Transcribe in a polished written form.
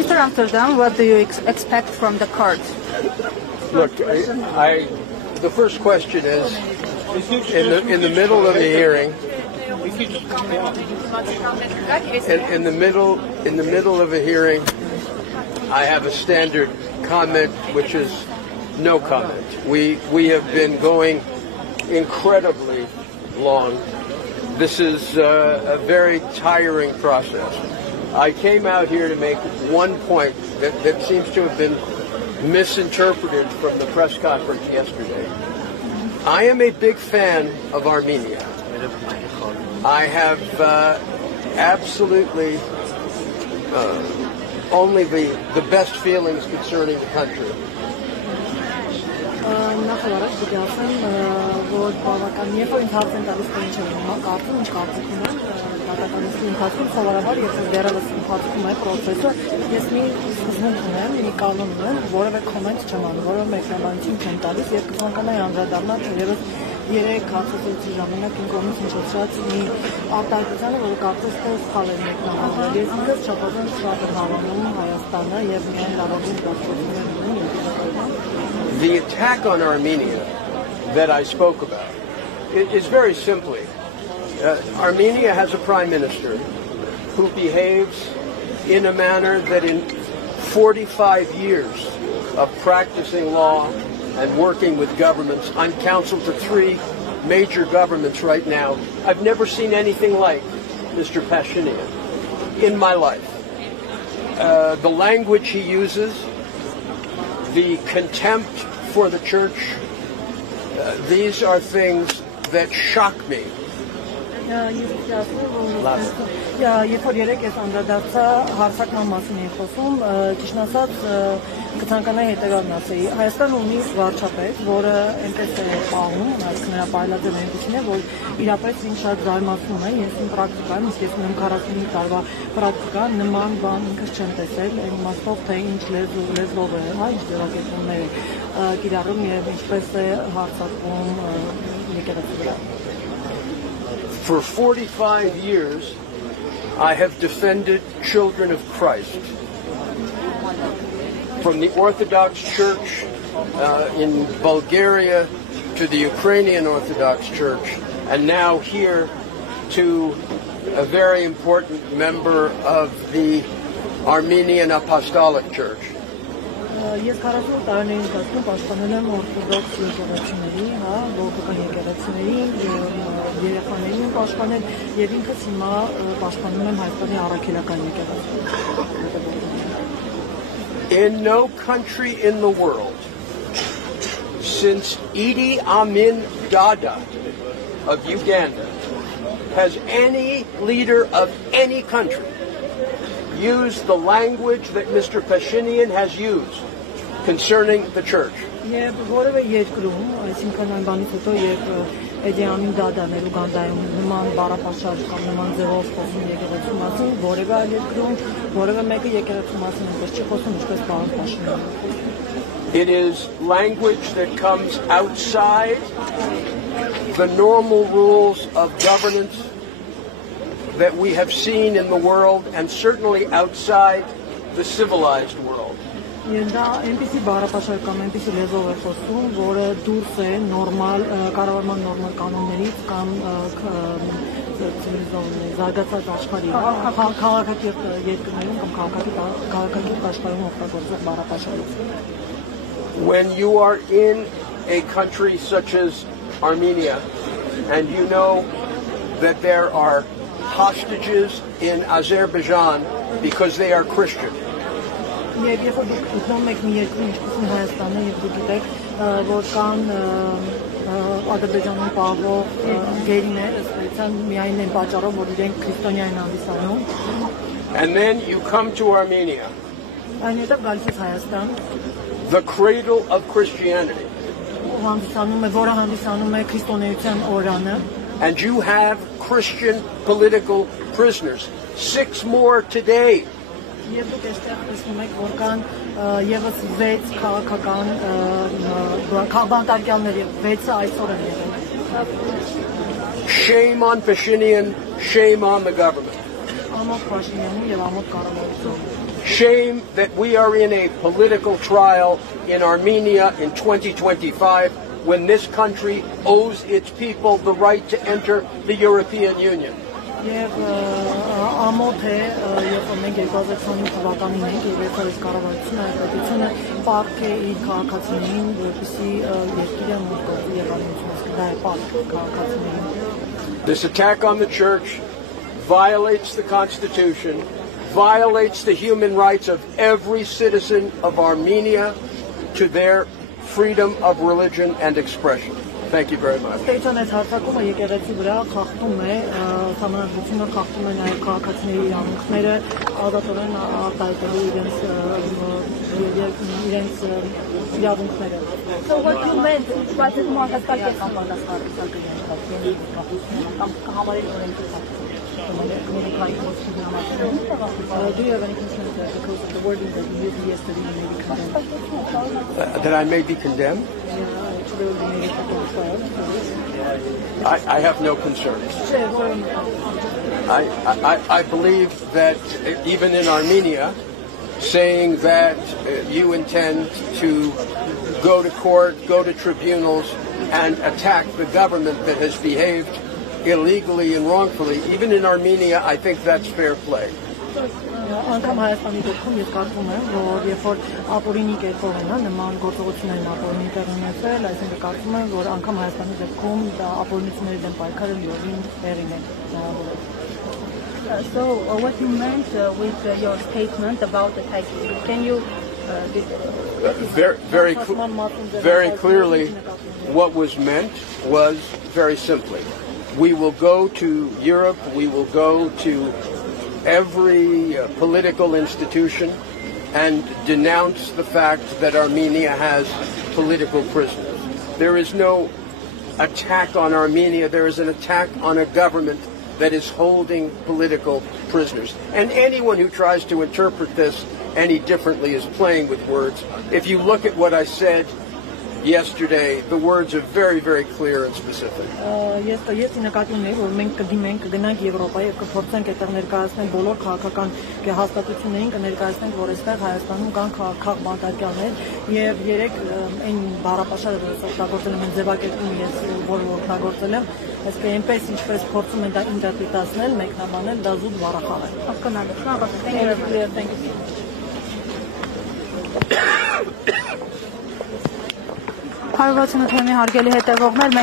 Mr. Amsterdam, what do you expect from the court? Look, the first question is, in the middle of the hearing, in the middle of a hearing, I have a standard comment, which is no comment. We have been going incredibly long. This is a very tiring process. I came out here to make one point that seems to have been misinterpreted from the press conference yesterday. I am a big fan of Armenia. I have absolutely only the best feelings concerning the country. Երեք հացուցիչ ժամանակ իմ կողմից հնչեցրած մի արտահայտությանը, որը կարծես թե սխալ է մեկնաբանել։ Ես ինքս չափազանց շատ եմ հավանում Հայաստանը եւ միայն լավագույն դաշտություններ ունի։ The attack on Armenia that I spoke about is very simply, Armenia has a prime minister who behaves in a manner that in 45 years of practicing law and working with governments, I'm counsel to 3 major governments right now. I've never seen anything like Mr. Pashinyan in my life. The language he uses, the contempt for the church, these are things that shock me. Երբ որ երեք ես անդրադարձա հարցակման մասին եմ խոսում, ճիշտ ասած կցանկանայի հետևյալն ասեի. Հայաստանը ունի վարչապետ, որը այնպես է պահում, այսինքն նրա պայլաձևը այնպեսին է, որ իրապես ինձ շատ զարմացնում է, ես իմ պրակտիկայում, իսկ ես ունեմ 45 տարվա պրակտիկա, նման բան ինքս չեմ տեսել, այն իմաստով, թե ինչ լեզվով է, ինչ ձևակերպումներ է կիրառում եւ ինչպես է հարձակվում եկեղեցու վրա. For 45 years, I have defended children of Christ. From the Orthodox Church in Bulgaria to the Ukrainian Orthodox Church, and now here to a very important member of the Armenian Apostolic Church. Ես 40 տարիների ընթացքում պաշտպանել եմ օրթոդոքս եկեղեցիների, բողոքական եկեղեցիների, երեխաներին պաշտպանել եւ ինքս հիմա պաշտպանում եմ Հայաստանի առաքելական եկեղեցին։ In no country in the world since Idi Amin Dada of Uganda has any leader of any country used the language that Mr. Pashinyan has used concerning the church. Եվ որևէ երկրում, այսինքն այն բանից հետո, երբ Էդի Ամին Դադան էր Ուգանդայում նման բառապաշար կամ նման ձևով խոսում եկեղեցու մասին, որևէ այլ երկրում, որևէ մեկը եկեղեցու մասին այնպես չի խոսում, ինչպես պարոն Փաշինյանը։ It is language that comes outside the normal rules of governance that we have seen in the world and certainly outside the civilized world. Դա այնպիսի բառապաշար կամ այնպիսի լեզվով է խոսում, որը դուրս է նորմալ կառավարման նորմալ կանոններից կամ զարգացած աշխարհի քաղաքակիրթ երկրներում կամ քաղաքակիրթ աշխարհում օգտագործող բառապաշարից։ When you are in a country such as Armenia and you know that there are hostages in Azerbaijan because they are Christian. Եվ երբ որ դուք գտնում եք մի երկրում, ինչպես է Հայաստանը, եւ դուք գիտեք, որ կան Ադրբեջանում պահվող գերիներ, ըստ միայն այն պատճառով, որ իրենք քրիստոնյա են հանդիսանում։ And then you come to Armenia, այնուհետև գալիս եք Հայաստան, the cradle of Christianity, որը հանդիսանում է քրիստոնեության օրրանը, and you have Christian political prisoners, 6 more today. Եվ դուք այստեղ տեսնում եք, որ կան եւս 6 քաղաքական բանտարկյալներ եւ 6-ը այսօր են եղել։ Shame on Pashinyan, shame on the government. Ամոթ Փաշինյանին եւ Ամոթ կառավարությանը։ Shame that we are in a political trial in Armenia in 2025 when this country owes its people the right to enter the European Union. Եվ ամոթ է, երբ մենք 2025 թվականին ենք եւ երբ այս կառավարությունը պետությունը պարտք է իր քաղաքացիներին, որպեսզի երկիրը մոտկոտի եւ անունեցնի դա է պարտք քաղաքացիներին։ This attack on the church violates the Constitution, violates the human rights of every citizen of Armenia to their freedom of religion and expression. Thank you very much. Ստեյցան այս հարձակումը եկեղեցի վրա խախտում է, համանadrությունը խախտում է նաև քաղաքացիների իրավունքները, ազատորեն արտահայտելու իրենց իրավունքները։ So what you meant, what is more Do you have any concerns that because of the wording that you used yesterday you may be condemned? That I may be condemned? I have no concerns. I believe that even in Armenia, saying that you intend to go to court, go to tribunals, and attack the government that has behaved illegally and wrongfully, even in Armenia, I think that's fair play. Անկամ Հայաստանի դեպքում ես կարծում եմ, որ երբ որ ապօրինի կերպով են նման գործողություններն ապօրինի տեղի ունեցել, այսինքն կարծում եմ, որ անկամ Հայաստանի դեպքում ապօրինությունների դեմ պայքարը լիովին հերին է հնարավոր։ So what you meant with your statement about the taxes? Can you very clearly, what was meant was very simply, we will go to Europe, we will go to every political institution and denounce the fact that Armenia has political prisoners. There is no attack on Armenia, there is an attack on a government that is holding political prisoners. And anyone who tries to interpret this any differently is playing with words. If you look at what I said yesterday, the words are very, very clear and specific. Ես նկատի ունեի, որ մենք կդիմենք, կգնանք Եվրոպա եւ կփորձենք այդտեղ ներկայացնել բոլոր քաղաքական հաստատություններին, կներկայացնենք, որ այստեղ Հայաստանում կան քաղաքբանտարկյալներ եւ երեք այն բառապաշարը, որ օգտագործել եմ ձևակերպումը, ես որը օգտագործել եմ, այսինքն այնպես ինչպես փորձում են դա ինտերպրետացնել, մեկնաբանել, դա զուտ բառախաղ է։ Հասկանալի։ Thank you. Հարվածնոթեմի հարգելի հետևողներ,